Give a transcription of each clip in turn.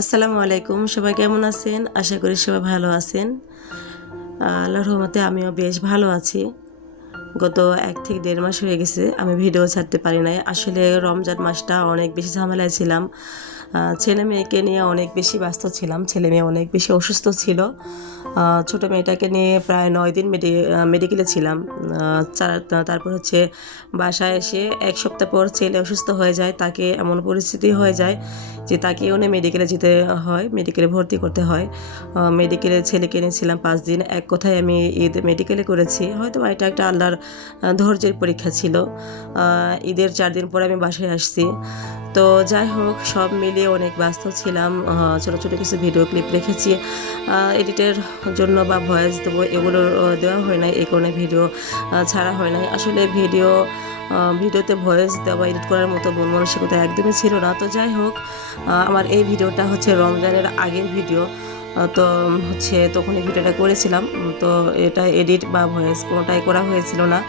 আসসালামু আলাইকুম, সবাই কেমন আছেন? আশা করি সবাই ভালো আছেন। আল্লাহর রহমতে আমিও বেশ ভালো আছি। গত ১ থেকে ১.৫ মাস হয়ে গেছে আমি ভিডিও ছাড়তে পারি নাই। আসলে রমজান মাসটা অনেক বেশি ঝামেলায় ছিলাম। ছেলে মেয়েকে নিয়ে অনেক বেশি ব্যস্ত ছিলাম। ছেলে মেয়ে অনেক বেশি অসুস্থ ছিল। ছোট মেয়েটাকে নিয়ে প্রায় ৯ দিন মেডিকেলে ছিলাম। তারপর হচ্ছে বাসায় এসে ১ সপ্তাহ পর ছেলে অসুস্থ হয়ে যায়। তাকে এমন পরিস্থিতি হয়ে যায় যে তাকেও নিয়ে মেডিকেলে যেতে হয়, মেডিকেলে ভর্তি করতে হয়। মেডিকেলে ছেলেকে নিয়েছিলাম ৫ দিন। এক কথায় আমি ঈদ মেডিকেলে করেছি। হয়তোবা এটা একটা আল্লাহর ধৈর্যের পরীক্ষা ছিল। ঈদের ৪ দিন পরে আমি বাসায় আসছি। তো যাই হোক, সব মিলিয়ে অনেক ব্যস্ত ছিলাম। ছোটো ছোটো কিছু ভিডিও ক্লিপ রেখেছি এডিটের জন্য বা ভয়েস দেবো, এগুলো দেওয়া হয় নাই, এই কারণে ভিডিও ছাড়া হয় নাই। আসলে ভিডিওতে ভয়েস দেওয়া এডিট করার মতো মন মানসিকতা একদমই ছিল না। তো যাই হোক, আমার এই ভিডিওটা হচ্ছে রমজানের আগের ভিডিও। তো হচ্ছে তখন এই ভিডিওটা করেছিলাম। তো এটা এডিট বা ভয়েস কোনোটাই করা হয়েছিল না।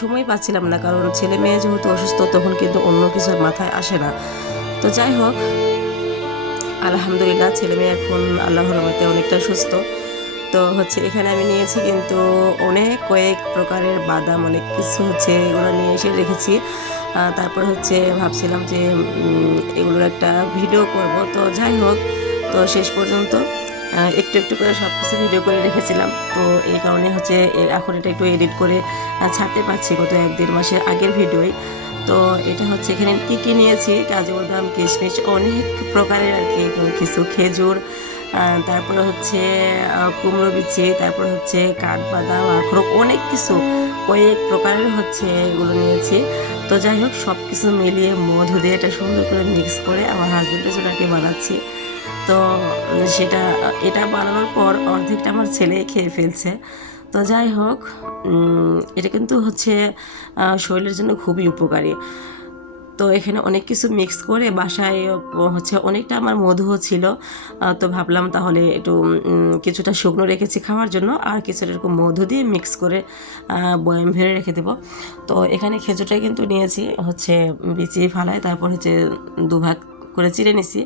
সময় পাচ্ছিলাম না, কারণ ছেলে মেয়ে যেহেতু অসুস্থ তখন কিন্তু অন্য কিছুর মাথায় আসে না। তো যাই হোক, আলহামদুলিল্লাহ ছেলে মেয়ে এখন আল্লাহর রহমতে অনেকটা সুস্থ। তো হচ্ছে এখানে আমি নিয়েছি কিন্তু অনেক কয়েক প্রকারের বাদাম, অনেক কিছু হচ্ছে এগুলো নিয়ে এসে রেখেছি। তারপর হচ্ছে ভাবছিলাম যে এগুলোর একটা ভিডিও করব। তো যাই হোক, তো শেষ পর্যন্ত একটু একটু করে সব কিছু ভিডিও করে রেখেছিলাম। তো এই কারণে হচ্ছে এখন এটা একটু এডিট করে ছাড়তে পারছি, গত ১-১.৫ মাসের আগের ভিডিওই। তো এটা হচ্ছে এখানে কী কী নিয়েছি, কাজু বাদাম, কিশমিশ, অনেক প্রকারের আর কি, কিছু খেজুর, তারপরে হচ্ছে কুমড়ো বিচি, তারপরে হচ্ছে কাঠবাদাম, আখরোট, অনেক কিছু কয়েক প্রকারের হচ্ছে এগুলো নিয়েছি। তো যাই হোক, সব কিছু মিলিয়ে মধু দিয়ে এটা সুন্দর করে মিক্স করে আমার হাজব্যান্ডের জন্য আর কি বানাচ্ছি। তো এটা বানানোর পর অর্ধেকটা আমার ছেলে খেয়ে ফেলছে। তো যাই হোক, এটা কিন্তু হচ্ছে শরীরের জন্য খুবই উপকারী। তো এখানে অনেক কিছু মিক্স করে বাসায় হচ্ছে অনেকটা আমার মধুও ছিল। তো ভাবলাম তাহলে একটু কিছুটা শুকনো রেখেছি খাওয়ার জন্য, আর কিছুটা এরকম মধু দিয়ে মিক্স করে বয়াম ভরে রেখে দেবো। তো এখানে খেজুরটা কিন্তু নিয়েছি হচ্ছে বিচি ফালায়, তারপর হচ্ছে দুভাগ করে চিড়ে নিছি।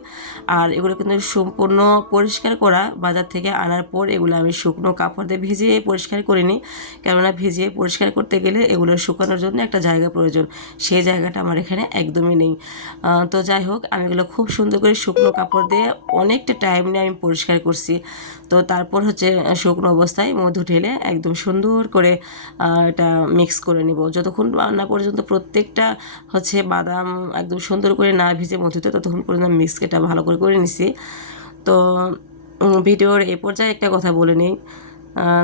আর এগুলো কিন্তু সম্পূর্ণ পরিষ্কার করা, বাজার থেকে আনার পর এগুলো আমি শুকনো কাপড় দিয়ে ভিজিয়ে পরিষ্কার করিনি। কেননা ভিজিয়ে পরিষ্কার করতে গেলে এগুলো শুকানোর জন্য একটা জায়গা প্রয়োজন, সেই জায়গাটা আমার এখানে একদমই নেই। তো যাই হোক, আমি এগুলো খুব সুন্দর করে শুকনো কাপড় দিয়ে অনেকটা টাইম নিয়ে আমি পরিষ্কার করছি। তো তারপর হচ্ছে শুকনো অবস্থায় মধু ঢেলে একদম সুন্দর করে এটা মিক্স করে নিব, যতক্ষণ না পর্যন্ত প্রত্যেকটা হচ্ছে বাদাম একদম সুন্দর করে না ভিজে মধুতে, ততক্ষণ পর্যন্ত মিক্স এটা ভালো করে করে নিছি। তো ভিডিওর এ পর্যায়ে একটা কথা বলে নিই,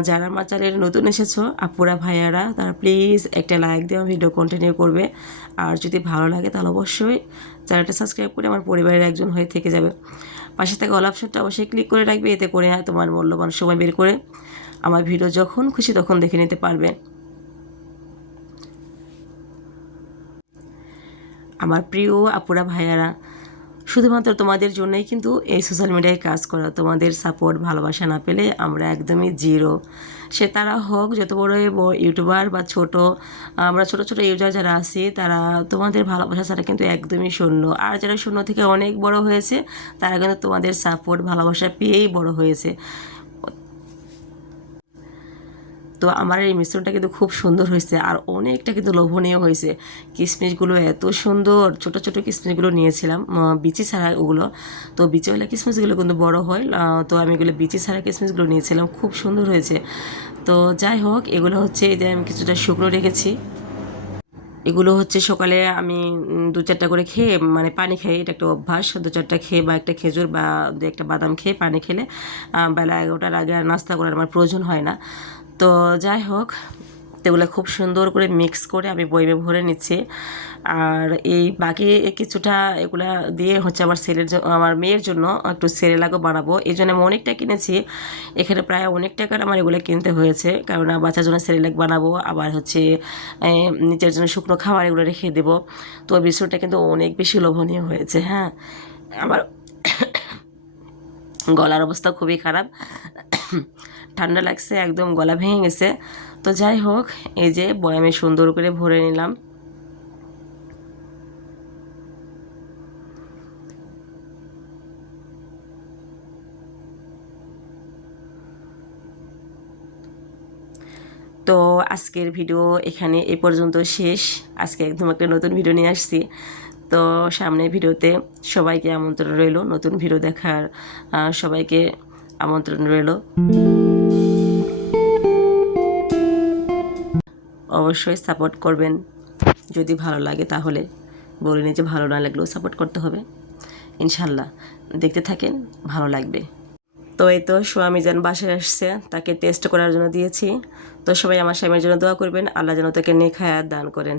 যারা আমার চ্যানেলে নতুন এসেছো আপুরা ভাইয়ারা, তারা প্লিজ একটা লাইক দিয়ে ভিডিও কন্টিনিউ করবে। আর যদি ভালো লাগে তাহলে অবশ্যই চ্যানেলটা সাবস্ক্রাইব করে আমার পরিবারের একজন হয়ে থেকে যাবে। পাশে থাকা অল অপশনটা অবশ্যই ক্লিক করে রাখবে, এতে করে তোমার মূল্যবান সময় বের করে আমার ভিডিও যখন খুশি তখন দেখে নিতে পারবে। আমার প্রিয় আপুরা ভাইয়ারা, শুধুমাত্র তোমাদের জন্যই কিন্তু এই সোশ্যাল মিডিয়ায় কাজ করা। তোমাদের সাপোর্ট ভালোবাসা না পেলে আমরা একদমই জিরো। সে তারা হোক যত বড় ইউটিউবার বা ছোট, আমরা ছোট ছোট ইউজার যারা আছি, তারা তোমাদের ভালোবাসা ছাড়া কিন্তু একদমই শূন্য। আর যারা শূন্য থেকে অনেক বড় হয়েছে, তারা কিন্তু তোমাদের সাপোর্ট ভালোবাসা পেয়েই বড় হয়েছে। তো আমার এই মিশ্রণটা কিন্তু খুব সুন্দর হয়েছে, আর অনেকটা কিন্তু লোভনীয় হয়েছে। কিশমিশগুলো এত সুন্দর, ছোট ছোট কিশমিশগুলো নিয়েছিলাম, বিচি ছাড়া ওগুলো। তো বিচিওয়ালা কিশমিশগুলো কিন্তু বড় হয়, তো আমি এগুলো বিচি ছাড়া কিশমিশগুলো নিয়েছিলাম, খুব সুন্দর হয়েছে। তো যাই হোক, এগুলো হচ্ছে এই যে আমি কিছুটা শুকনো রেখেছি। এগুলো হচ্ছে সকালে আমি ২-৪টা করে খেয়ে, মানে পানি খাই, এটা একটা অভ্যাস। ২-৪টা খেয়ে বা একটা খেজুর বা ২-একটা বাদাম খেয়ে পানি খেলে বেলা ১১টার আগে আর নাস্তা করার আমার প্রয়োজন হয় না। তো যাই হোক, এগুলো খুব সুন্দর করে মিক্স করে আমি বয়মে ভরে নিচ্ছি। আর এই বাকি কিছুটা এগুলা দিয়ে হচ্ছে আমার মেয়ের জন্য একটু সেরেলাকও বানাবো, এই জন্য আমি অনেকটা কিনেছি। এখানে প্রায় অনেক টাকার আমার এগুলো কিনতে হয়েছে, কারণ বাচ্চার জন্য সেরেলাক বানাবো, আবার হচ্ছে নিজের জন্য শুকনো খাবার এগুলো রেখে দেবো। তো বিষয়টা কিন্তু অনেক বেশি লোভনীয় হয়েছে। হ্যাঁ, আমার গলার অবস্থা খুবই খারাপ, ঠান্ডা লাগছে, একদম গলা ভেঙে গেছে। তো যাই হোক, এই যে বয়ামে সুন্দর করে ভরে নিলাম। তো আজকের ভিডিও এখানে এ পর্যন্ত শেষ। আজকে একদম একটা নতুন ভিডিও নিয়ে আসছি। তো সামনের ভিডিওতে সবাইকে আমন্ত্রণ রইল, নতুন ভিডিও দেখার সবাইকে আমন্ত্রণ রইল। অবশ্যই সাপোর্ট করবেন, যদি ভালো লাগে তাহলে। বলিনি যে ভালো না লাগলেও সাপোর্ট করতে হবে। ইনশাল্লাহ দেখতে থাকেন, ভালো লাগবে। তো এই তো স্বামী যেন বাসায় আসছে, তাকে টেস্ট করার জন্য দিয়েছি। তো সবাই আমার স্বামীর জন্য দোয়া করবেন, আল্লাহ যেন তাকে নেক হায়াত দান করেন।